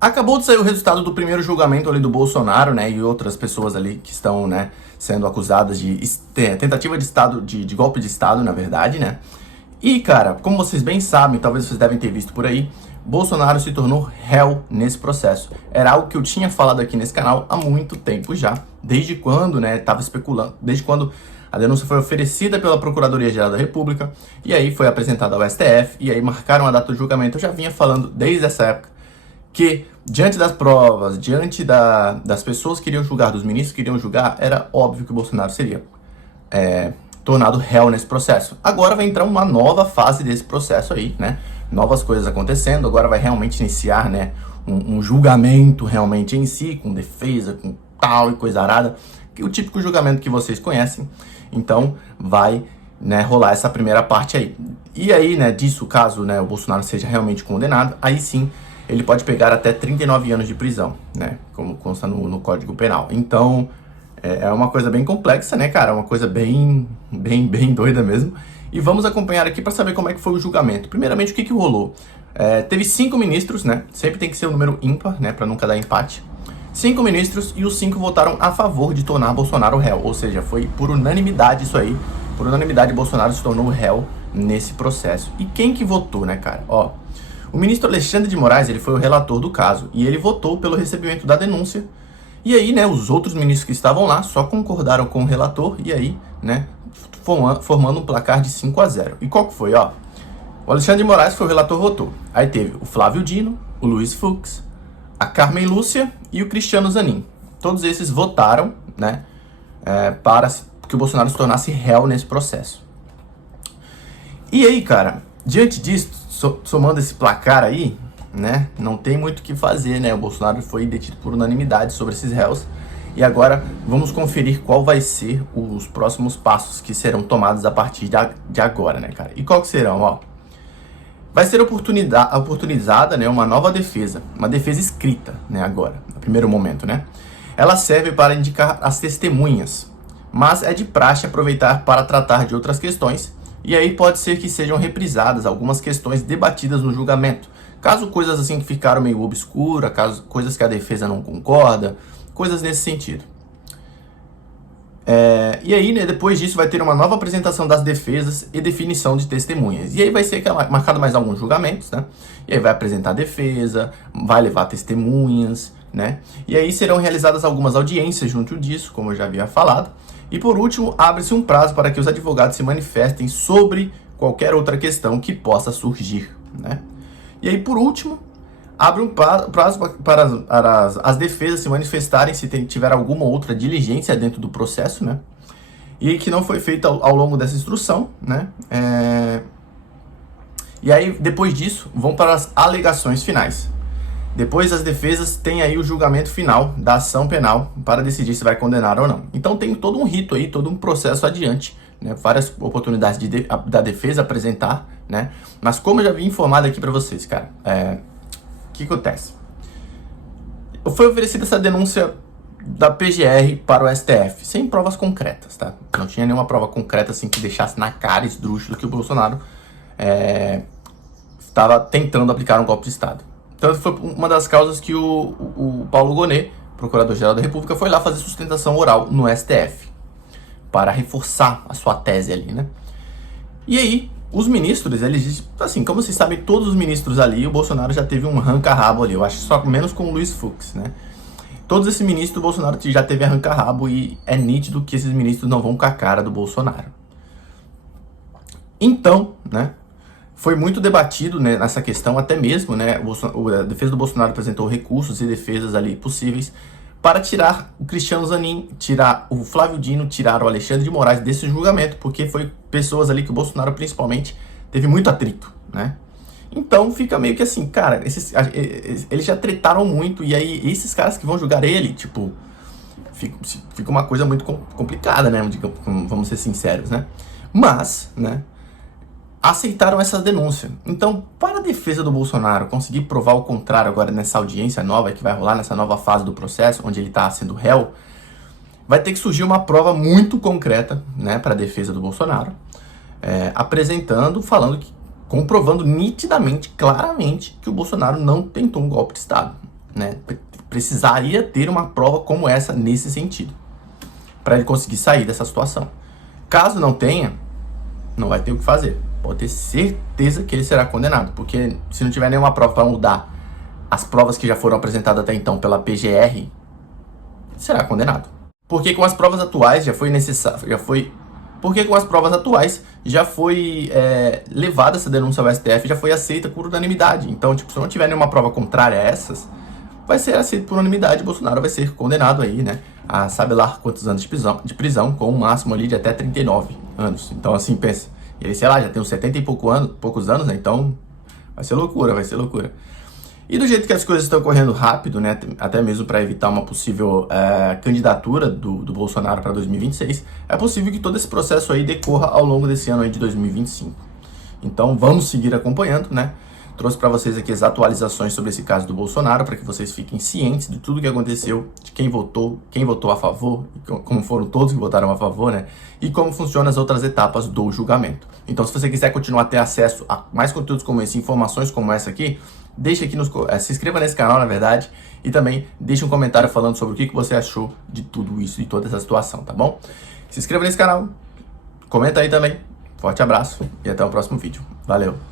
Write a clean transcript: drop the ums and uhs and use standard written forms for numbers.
Acabou de sair o resultado do primeiro julgamento ali do Bolsonaro, né, e outras pessoas ali que estão, né, sendo acusadas de tentativa de estado, de golpe de estado, na verdade, né. E, cara, como vocês bem sabem, talvez vocês devem ter visto por aí, Bolsonaro se tornou réu nesse processo. Era algo que eu tinha falado aqui nesse canal há muito tempo já, desde quando, né, tava especulando, desde quando a denúncia foi oferecida pela Procuradoria-Geral da República, e aí foi apresentada ao STF, e aí marcaram a data do julgamento. Eu já vinha falando desde essa época que, diante das provas, diante das pessoas que iriam julgar, dos ministros que iriam julgar, era óbvio que o Bolsonaro seria tornado réu nesse processo. Agora vai entrar uma nova fase desse processo aí, né? Novas coisas acontecendo, agora vai realmente iniciar, né, um julgamento realmente em si, com defesa, com tal e coisa arada, que é o típico julgamento que vocês conhecem. Então vai, né, rolar essa primeira parte aí. E aí, né, disso, caso, né, o Bolsonaro seja realmente condenado, aí sim ele pode pegar até 39 anos de prisão, né, como consta no Código Penal. Então, é uma coisa bem complexa, né, cara, uma coisa bem doida mesmo. E vamos acompanhar aqui para saber como é que foi o julgamento. Primeiramente, o que rolou? Teve 5 ministros, né, sempre tem que ser um número ímpar, né, para nunca dar empate. 5 ministros e os 5 votaram a favor de tornar Bolsonaro réu, ou seja, foi por unanimidade isso aí. Por unanimidade, Bolsonaro se tornou réu nesse processo. E quem que votou, né, cara? Ó, o ministro Alexandre de Moraes, ele foi o relator do caso e ele votou pelo recebimento da denúncia. E aí, né, os outros ministros que estavam lá só concordaram com o relator e aí, né, formando um placar de 5-0. E qual que foi, ó? O Alexandre de Moraes foi o relator, votou. Aí teve o Flávio Dino, o Luiz Fux, a Carmen Lúcia e o Cristiano Zanin. Todos esses votaram, né, para que o Bolsonaro se tornasse réu nesse processo. E aí, cara, diante disso, somando esse placar aí, né, não tem muito o que fazer, né? O Bolsonaro foi detido por unanimidade sobre esses réus. E agora vamos conferir qual vai ser os próximos passos que serão tomados a partir de agora, né, cara? E qual que serão, ó? Vai ser oportunizada, né, uma nova defesa, uma defesa escrita, né, agora, no primeiro momento, né? Ela serve para indicar as testemunhas, mas é de praxe aproveitar para tratar de outras questões, e aí pode ser que sejam reprisadas algumas questões debatidas no julgamento, caso coisas assim que ficaram meio obscuras, caso coisas que a defesa não concorda, coisas nesse sentido. E aí, né, depois disso vai ter uma nova apresentação das defesas e definição de testemunhas. E aí vai ser marcado mais alguns julgamentos, né? E aí vai apresentar a defesa, vai levar testemunhas, né? E aí serão realizadas algumas audiências junto disso, como eu já havia falado. E por último, abre-se um prazo para que os advogados se manifestem sobre qualquer outra questão que possa surgir, né? E aí, por último, abre um prazo para as defesas se manifestarem se tiver alguma outra diligência dentro do processo, né? E que não foi feita ao longo dessa instrução, né? E aí, depois disso, vão para as alegações finais. Depois das defesas, tem aí o julgamento final da ação penal para decidir se vai condenar ou não. Então tem todo um rito aí, todo um processo adiante, né? Várias oportunidades da defesa apresentar, né? Mas como eu já vim informado aqui para vocês, cara, o que acontece? Foi oferecida essa denúncia da PGR para o STF, sem provas concretas, tá? Não tinha nenhuma prova concreta assim que deixasse na cara esdrúxulo que o Bolsonaro estava tentando aplicar um golpe de Estado. Então foi uma das causas que o Paulo Gonet, Procurador-Geral da República, foi lá fazer sustentação oral no STF, para reforçar a sua tese ali, né? E aí, os ministros, eles, assim, como vocês sabem, todos os ministros ali, o Bolsonaro já teve um arranca-rabo ali, eu acho só menos com o Luiz Fux, né? Todos esses ministros, o Bolsonaro já teve arranca-rabo e é nítido que esses ministros não vão com a cara do Bolsonaro. Então, né, foi muito debatido, né, nessa questão, até mesmo, né, a defesa do Bolsonaro apresentou recursos e defesas ali possíveis para tirar o Cristiano Zanin, tirar o Flávio Dino, tirar o Alexandre de Moraes desse julgamento, porque foi pessoas ali que o Bolsonaro, principalmente, teve muito atrito, né? Então fica meio que assim, cara, eles já tretaram muito, e aí esses caras que vão julgar ele, tipo, fica uma coisa muito complicada, né? Vamos ser sinceros, né? Mas, né, aceitaram essa denúncia. Então, para a defesa do Bolsonaro conseguir provar o contrário agora nessa audiência nova que vai rolar, nessa nova fase do processo, onde ele está sendo réu, vai ter que surgir uma prova muito concreta, né, para a defesa do Bolsonaro, apresentando, comprovando nitidamente, claramente, que o Bolsonaro não tentou um golpe de Estado. né? Precisaria ter uma prova como essa nesse sentido, para ele conseguir sair dessa situação. Caso não tenha, não vai ter o que fazer. Pode ter certeza que ele será condenado, porque se não tiver nenhuma prova para mudar as provas que já foram apresentadas até então pela PGR, será condenado. Porque com as provas atuais já foi necessário, porque com as provas atuais já foi levada essa denúncia ao STF, já foi aceita por unanimidade. Então, tipo, se não tiver nenhuma prova contrária a essas, vai ser aceito por unanimidade. Bolsonaro vai ser condenado aí, né, a sabe lá quantos anos de prisão, com um máximo ali de até 39 anos. Então, assim, pensa, ele, sei lá, já tem uns 70 e poucos anos, né, então vai ser loucura, vai ser loucura. E do jeito que as coisas estão correndo rápido, né, até mesmo para evitar uma possível candidatura do Bolsonaro para 2026, é possível que todo esse processo aí decorra ao longo desse ano aí de 2025. Então vamos seguir acompanhando, né? Trouxe para vocês aqui as atualizações sobre esse caso do Bolsonaro, para que vocês fiquem cientes de tudo que aconteceu, de quem votou a favor, como foram todos que votaram a favor, né? E como funcionam as outras etapas do julgamento. Então, se você quiser continuar a ter acesso a mais conteúdos como esse, informações como essa aqui, deixa aqui se inscreva nesse canal, na verdade, e também deixe um comentário falando sobre o que você achou de tudo isso, de toda essa situação, tá bom? Se inscreva nesse canal, comenta aí também. Forte abraço e até o próximo vídeo. Valeu!